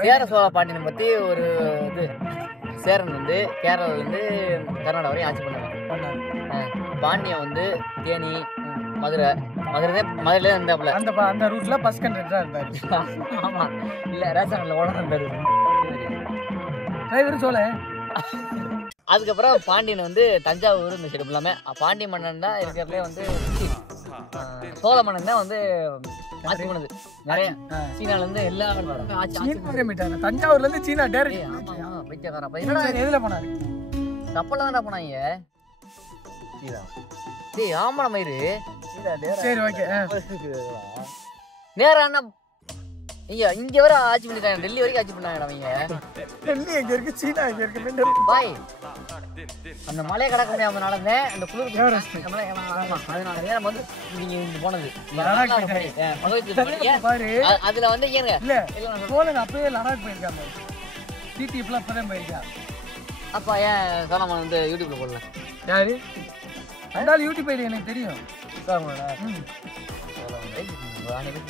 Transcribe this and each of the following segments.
சேர சோழ பாண்டியனை பத்தி ஒரு இது சேரன் வந்து கேரளால இருந்து கர்நாடகா வரையும் ஆட்சி பண்ணாங்க. பாண்டியன் வந்து தேனி மதுரையில இருந்தாப்புல. அந்த ரூட்ல பஸ் கண்டக்டரா இருந்தாரு. ஆமா, இல்ல ரேஷன்ல ஓனர் இருந்தாரு டிரைவர் சோழ. அதுக்கப்புறம் பாண்டியன் வந்து தஞ்சாவூர் இந்த சைடு எல்லாமே பாண்டிய மன்னன் தான் இருக்கிறதுலே வந்து சோழ மன்னன் தான் வந்து ஆட்சி பண்ணது. நிறைய சீனால இருந்து எல்லா தஞ்சாவூர்ல இருந்து சீனா டேரக்ட். எதுல போனாரு? கப்பல்ல தானே போனாங்க. டேய் ஆமாடா மயிறு. சரி ஓகே. நேரா அண்ணா இங்க வர ஆட்சி பண்ணிட்டாங்க. டெல்லி வரைக்கும் ஆட்சி பண்ணாங்க அவங்க. டெல்லி எங்க இருக்கு, சீனா எங்க இருக்கு? பாய் அந்த மலையை கடக்க முடியாமனால அந்த குளிர் அதனால நேரம் வந்து நீங்க இங்க போனது அதுல வந்து அப்பயே லடாக் போயிருக்காங்க. டிடிஎஃப்ல அப்பதான் போயிருக்கா. அப்பா ஏன் சோழமன் வந்து யூடியூப்ல போடல? யாரு அந்தாலும் யூடியூப் ஐடி எனக்கு தெரியும்.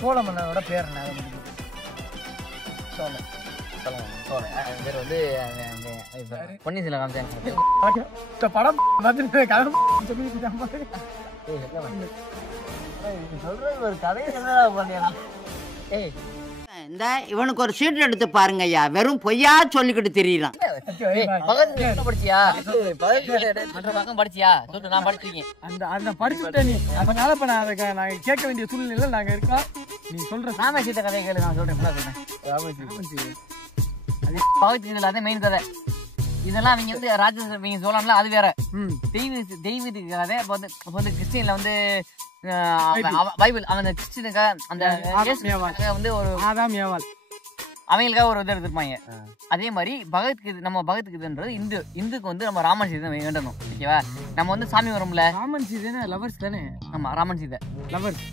சோழமன்னனோட பேர் என்ன? பேர் வந்து பொன்னி சில காமிச்சாங்க. படம் சொல்றது ஒரு கதையை பண்ணியா? இந்த இவனுக்கு ஒரு சீட் எடுத்து பாருங்க ஐயா, வெறும் பொய்யா சொல்லிக்கிட்டு தெரியலாம். படிச்சியா? படிச்சியா? நான் படிச்சிருக்கேன். அந்த படிச்சுட்ட நீ. அதனால இப்ப நான் கேட்க வேண்டிய சூழ்நிலை நாங்க இருக்கோம். நீ சொல்ற ராமேஸ்வரத்தை கதையை கேளு. நான் சொல்றேன். அதே மெயின் கதை. இதெல்லாம் அவங்க வந்து ராஜேந்திர சொல்லலாம்ல, அது வேற. தெய்வீக கதை. இப்போ வந்து கிறிஸ்டியன்ல வந்து பைபிள் அந்த கிறிஸ்டியனுக்கு அந்த வந்து ஒரு அவங்களுக்காக ஒரு இது எடுத்துருப்பாங்க. அதே மாதிரி பகவத்கீதை, நம்ம பகவத்கீதைன்றது இந்துக்கு வந்து நம்ம ராமன் சீதை வேண்டணும். ஓகேவா? நம்ம வந்து சாமி வரும்ல, ராமன் சீதை லவர்ஸ் தானே? ஆமா, ராமன் சீதை லவர்ஸ்.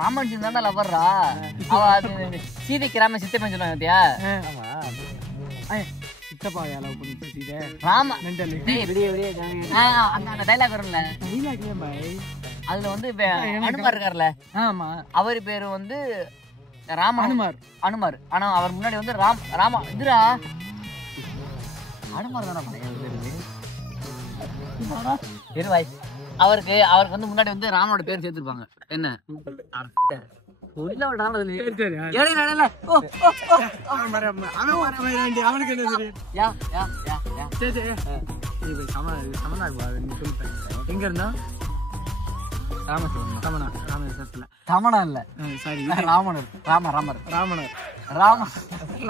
ராமன் சீதை தான் லவர்ரா. சீதைக்கு ராம சித்தப்பன் சொல்லுவாங்க பாத்தியா? சித்தப்பா லவ் பண்ணி சீதை ராம அந்த டைலாக் வரும்ல, அதுல வந்து அனுமார் இருக்காருல்ல, ஆமா, அவரு பேரு வந்து அனுமார். ஆனா அவர் முன்னாடி வந்து இதுரா அனுமார் தானே. அவருக்கு வந்து முன்னாடி வந்து ராமனோட பேர் சேர்த்திருப்பாங்க. என்ன எங்க இருந்தா? தமனா இல்ல, சாரி,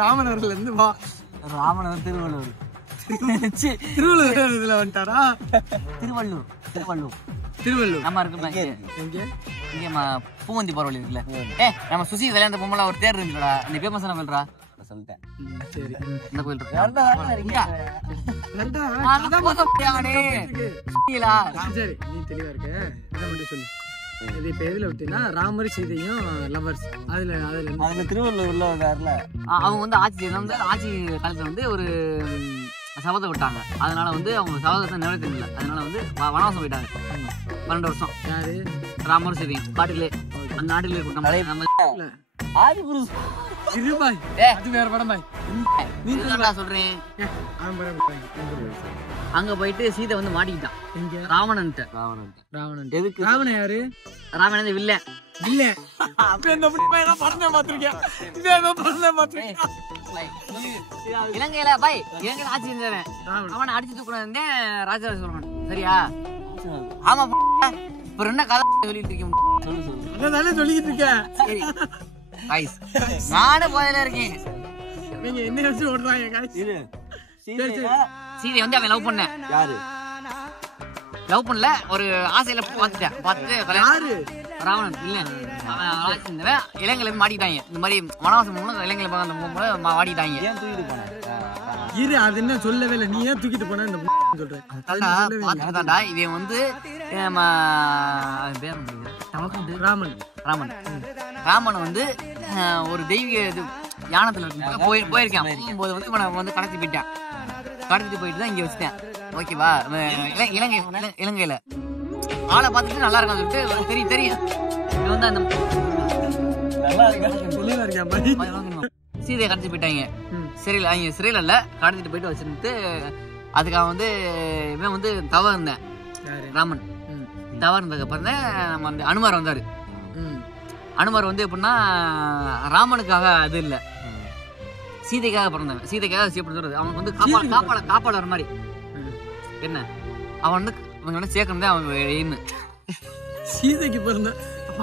ராமனர்ல இருந்து வா. ராமனர் திருவள்ளூர் திருவள்ளூர்ல வந்துட்டாரா? திருவள்ளூர் நம்ம இருக்கு இங்க பூவந்தி போற வழி இருக்குல்ல. நம்ம சுசி விளையாண்ட பொம்மல ஒரு தேர் இருந்துடா. அந்த பேமஸ் என்ன சொல்றா? சொல்லிட்டேன். சரி, இந்த கோயில் இருக்கு. சரி, நீ தெளிவா இருக்க. இதை மட்டும் சொல்லு. இது இப்ப எதுல விட்டீங்கன்னா ராமர் சீதையும் லவர்ஸ். அதுல திருவள்ளூர்ல வந்தாருல, அவங்க வந்து ஆட்சி காலத்துல வந்து ஒரு சபதம் விட்டாங்க. அதனால வந்து அவங்க சபதத்தை நிறைவேற்றல. அதனால வந்து வனவாசம் போயிட்டாங்க 12 வருஷம். யாரு? ராமர் சீதையும் காட்டுல அந்த நாட்டுல அது வேற படம் பாய். நீ சொல்றேன். அங்க போயிட்டு சீதை வந்து மாட்டிக்கிட்டான். ராவணன் எதுக்கு? ராவணன் யாரு? ராவணன் வில்லன். இலங்கையில ஆட்சி செஞ்சவன். அவனை அடிச்சு தூக்குனது ராஜராஜ சோழன். சரியா? ஆமா. இப்ப என்ன கதை சொல்லிட்டு இருக்கேன்? சொல்லிக்கிட்டு இருக்கேன். நானும் போதையில இருக்கேன். நீங்க என்ன வச்சு ஓடுறாங்க? சீதை வந்து அவன் லவ் பண்ண. யாரு லவ் பண்ணல? ஒரு ஆசையில பார்த்துட்டு யாரு? ராவணன் இல்ல, இலங்கையில இருந்து மாட்டிக்கிட்டாங்க. இந்த மாதிரி வனவாசம் இலங்கையில மாட்டிக்கிட்டாங்க. ஏன் தூக்கிட்டு போன? இரு, அது என்ன சொல்லவே இல்லை. நீ ஏன் தூக்கிட்டு போன? சொல்றேன். இவன் வந்து ராமன் வந்து ஒரு தெய்வீக யானத்துல போயிருக்கான். போது வந்து இவனை வந்து கடத்திட்டு போயிட்டு தான் இங்க வச்சுட்டேன். ஓகேவா? இலங்கையில ஆளை பார்த்துட்டு நல்லா இருக்கான்னு சொல்லிட்டு தெரியும். இது வந்து அந்த தெளிவா இருக்கா பாய். சீதையை கடத்தி போயிட்டாங்க சிறையில். அவங்க சிறையில் இல்லை, கடத்திட்டு போயிட்டு வச்சுருந்து அதுக்காக வந்து இவன் வந்து தவறு இருந்தேன் ராமன். தவறு இருந்ததுக்கு அப்புறம் தான் நம்ம வந்து அனுமார் வந்தார். அனுமார் வந்து எப்படின்னா ராமனுக்காக அது இல்லை, சீதைக்காக பிறந்தவன். சீதைக்காக எப்படி சொல்றது, அவனுக்கு வந்து காப்பாளர் மாதிரி என்ன, அவன் வந்து இவங்க வந்து சேர்க்கணும் தான் அவன் எய்மு. சீதைக்கு பிறந்த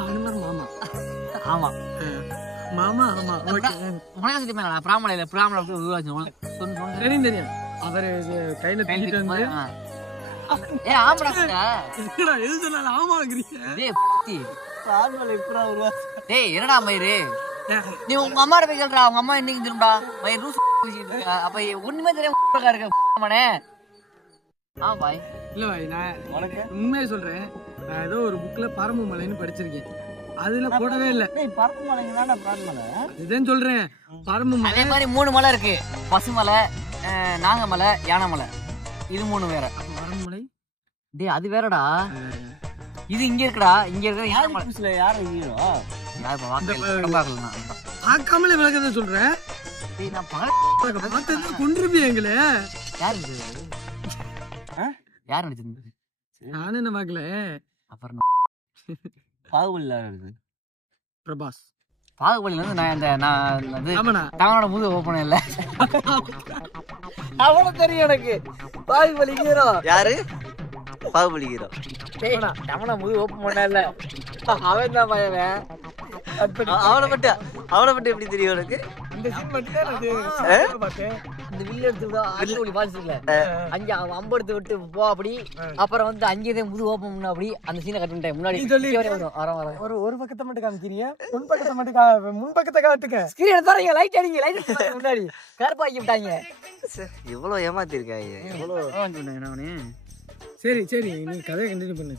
அனுமார் மாமா. ஆமா மாமா. ஆமா உனக்கு சொல்லி பிராமணியில தெரியும் தெரியும். அவர் கையில தூக்கிட்டு வந்து எது சொன்னாலும் ஆமாங்கிறீங்க. டேய் என்னடா மயிறு, நீ உங்க அம்மா போய் கேள்றா, அவங்க அம்மா இன்னைக்கு திரும்பா மயிர் ரூஸ் அப்ப ஒண்ணுமே தெரியாம இருக்க. ஆ பாய். இல்ல பாய், நான் உனக்கு உண்மையை சொல்றேன். நான் ஏதோ ஒரு புக்ல பரம்பு மலைன்னு படிச்சிருக்கேன், அதுல போடவே இல்ல. பரப்பு மலைங்க தானே பிரான்மலை. இதுதான் சொல்றேன், பரம்பு மலை. அதே மாதிரி 3 மலை இருக்கு, பசுமலை, நாகமலை, யானைமலை. இது 3 வேற. பரம்புமலை டேய் அது வேறடா, இது இங்க இருக்குடா. இங்க இருக்கிற யானைமலை யாரும் ஹீரோ ஆக்காமலே விளக்கத்தை சொல்றேன். கொண்டிருப்பீங்களே. யார் நடிச்சிருந்தது? நானும் என்ன பாக்கல. அப்புறம் பாகுபலி இருக்கு, பிரபாஸ். பாகுபலில வந்து நான் ஆமாண்ணா, தமிழோட முது ஓப்பன் இல்ல, அவ்வளவு தெரியும் எனக்கு. பாகுபலி ஹீரோ யாரு? பாகுபலி ஹீரோ தமிழ முது ஓப்பன் பண்ண இல்ல, அவன் தான் பையன். அவனை மட்டும் எப்படி தெரியும் உனக்கு? இந்த வில்லு எடுத்து பால்ஸ்ல அங்க அம்பு எடுத்து விட்டு போ அப்படி, அப்புறம் வந்து அங்கேயே முது ஓப்பன் பண்ண அப்படி அந்த சீனை கட் பண்ணிட்டேன். முன்னாடி ஒரு பக்கத்தை மட்டும் காமிக்கிறீங்க, முன் பக்கத்தை மட்டும் முன் பக்கத்தை காட்டுங்க. ஸ்கிரீன் எடுத்தாங்க, லைட் அடிங்க, லைட் முன்னாடி கருப்பாக்கி விட்டாங்க. எவ்வளவு ஏமாத்திருக்காங்க, எவ்வளவு. சரி சரி, நீ கதையை கண்டினியூ பண்ணு.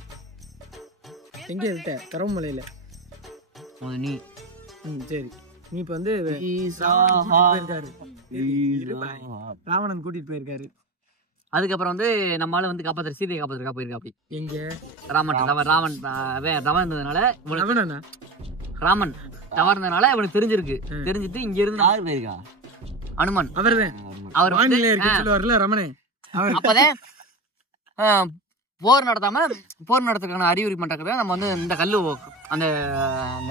எங்க இருக்க? கரவமலையில நீ. சரி, நீ இப்ப வந்து போயிருக்காரு, ராவணன் கூட்டிட்டு போயிருக்காரு. அதுக்கப்புறம் வந்து நம்மளால வந்து காப்பாத்துற சீதையை காப்பாத்துறதுக்காக போயிருக்கா. அப்படி எங்க ராமன் தவறுனதுனால ராமன் தவறுனதுனால இவனுக்கு தெரிஞ்சிருக்கு. தெரிஞ்சிட்டு இங்க இருந்து யாரு போயிருக்கா? அனுமன். அவர் வானிலை இருக்கு சொல்லுவார்ல ரமணே. அப்பதான் போர் நடத்துக்கான அறிவுரை பண்றதுக்கு நம்ம வந்து இந்த கல்லு அந்த அந்த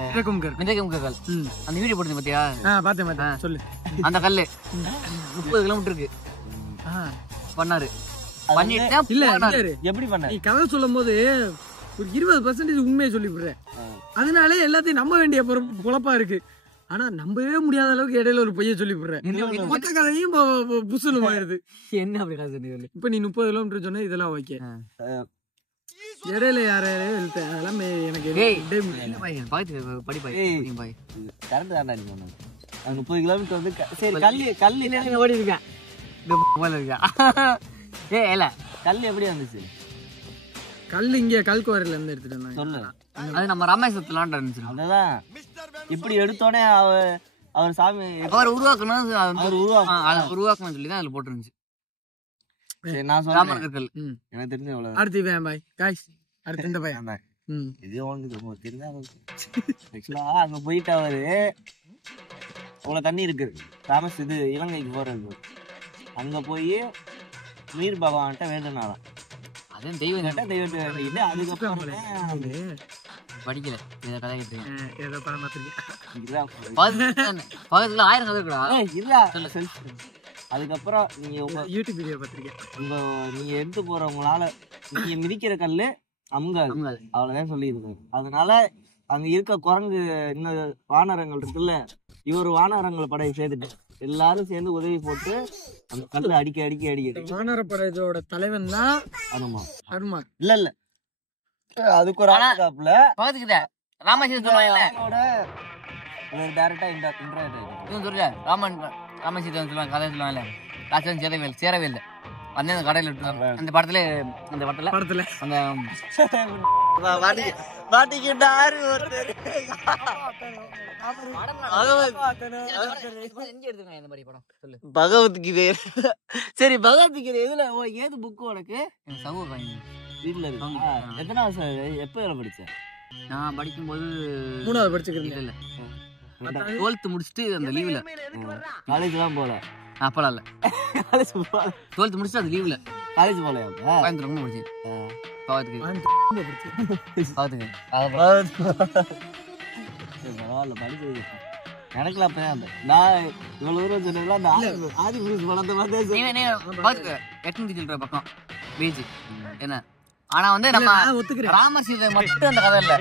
வீடியோ போட்டு பாத்தியா? பார்த்தேன் சொல்லு. அந்த கல்லு 30 கிலோமீட்டர் இருக்கு பண்ணாரு. பண்ணிட்டு இல்ல எப்படி பண்ண? நீ கதை சொல்லும் போது ஒரு 20% உண்மையை சொல்லி விடுற, அதனால எல்லாத்தையும் நம்ப வேண்டிய குழப்பா இருக்கு. ஆனா நம்பவே முடியாத அளவுக்கு இடையில ஒரு பொய்ய சொல்லி விடுறேன். மொத்த கதையும் புசுன்னு ஆயிருது. என்ன அப்படி கதை சொன்னீங்க? இப்ப நீ 30 கிலோமீட்டர் சொன்ன, இதெல்லாம் ஓகே. இடையில யாரையும் இழுத்த அதெல்லாம் எனக்கு கரெக்ட் தான்டா நீ சொன்னது. 30 கிலோமீட்டர் வந்து சரி கல்லு ஓடி இருக்கேன். இல்ல கல் எப்படி வந்துச்சு? கல் இங்க கல்குவாரில இருந்து எடுத்துட்டு வந்தாங்க. சொல்லு. அது நம்ம ராமேஸ்வரத்துல இருந்துச்சு. அதுதான் இப்படி எடுத்தோடனே அவர் சாமி அவர் உருவாக்கணும் சொல்லி தான் அதுல போட்டுருந்துச்சு. நான் சொல்றேன் எனக்கு தெரிஞ்ச அவ்வளவு. அடுத்து இவன் பாய் காய்ஸ், அடுத்து இந்த பையன் இது உனக்கு தெரிஞ்சா. ஆக்சுவலா அங்க போயிட்டு அவரு அவ்வளவு தண்ணி இருக்கு ராமேஸ் இது இலங்கைக்கு போறது. அங்க போய் மீர் பகவான்கிட்ட வேண்டுனாராம். அதே தெய்வம் கேட்டா தெய்வத்தை வேண்டிட்டு அதுக்கப்புறம் படிக்கல இத கதை கேட்டேன். ஏதோ படம் பார்த்திருக்கேன். பக்கத்துல 1000 கதை இருக்குடா. இல்ல அதுக்கப்புறம் நீங்க உங்க யூடியூப் வீடியோ பார்த்திருக்கேன். நீங்க எடுத்து போறவங்களால நீங்க மிதிக்கிற கல்லு அமுங்காது, அவ்வளவுதான் சொல்லி இருக்கு. அதனால அங்க இருக்க குரங்கு இன்னும் வானரங்கள் இருக்குல்ல, இவர் வானரங்கள் படையை சேர்த்துட்டு எல்லாரும் சேர்ந்து உதவி போட்டு அந்த கல்லு அடிக்க வானர படையோட தலைவன் தான் அனுமார். இல்ல அதுக்கு ஒரு ஆளுக்காப்புல பாத்துக்கிட்ட ராமேஸ்வரம் சொல்லுவாங்கல்ல, டைரக்டா இந்த சொல்ல ராமேஸ்வரம் சொல்லுவாங்க, கதை சொல்லுவாங்கல்ல, ராஜன் சேரவே இல்லை வந்து அந்த கடையில விட்டுருவாங்க. அந்த படத்துல அந்த பகவத்கீதை. சரி பகவத்கீதை எதுல ஏது புக்கு உனக்கு? சமூக வீட்டுல இருக்கு. எத்தனை வருஷம் எப்ப படிச்ச? நான் படிக்கும்போது 3வது படிச்சுக்கிறேன். இல்ல 12th முடிச்சுட்டு அந்த லீவ்ல காலேஜ்லாம் போல அப்பலாம் இல்ல காலேஜ் போல 12th முடிச்சுட்டு அது லீவ்ல காலேஜ் போலையா கோயம்புத்தூர் ரொம்ப முடிச்சு பாவத்துக்கு பரவாயில்ல படிச்சு எனக்குலாம் அப்ப நான் இவ்வளவு தூரம் சொன்னதுல அந்த ஆதி புருஷ் படத்தை பார்த்து எட்டு சில்லற பக்கம் பீச் என்ன ஆனா வந்து நம்ம ஒத்துக்கிறேன் ராமர் சீதை மட்டும் அந்த கதை இல்ல